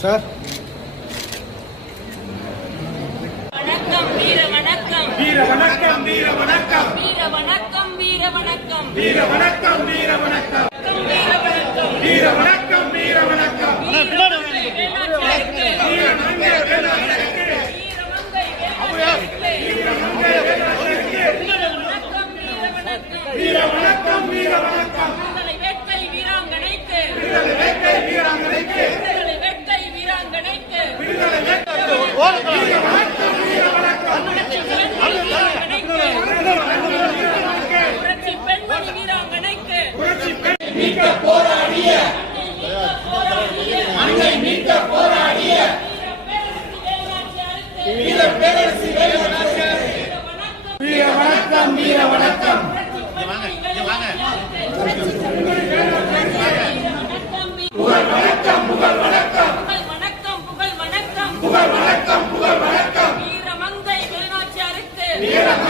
sir வணக்கம் வீர வணக்கம் வீர வணக்கம் வீர வணக்கம் வீர வணக்கம் வீர வணக்கம் வீர வணக்கம் வீர வணக்கம் வீர வணக்கம் வீர வணக்கம் வீர வணக்கம் வீர வணக்கம் வேட்டை வீராங்கனைக்கு வேட்டை வீராங்கனைக்கு வேட்டை வீராங்கனைக்கு புரட்சி பெண்மணி வீராங்கனைக்கு மீட்க போராடிய மண்ணை மீட்க போராடிய வீர பேரரசி வீர வணக்கம் வீர வணக்கம் புகழ் வணக்கம் புகழ் வணக்கம்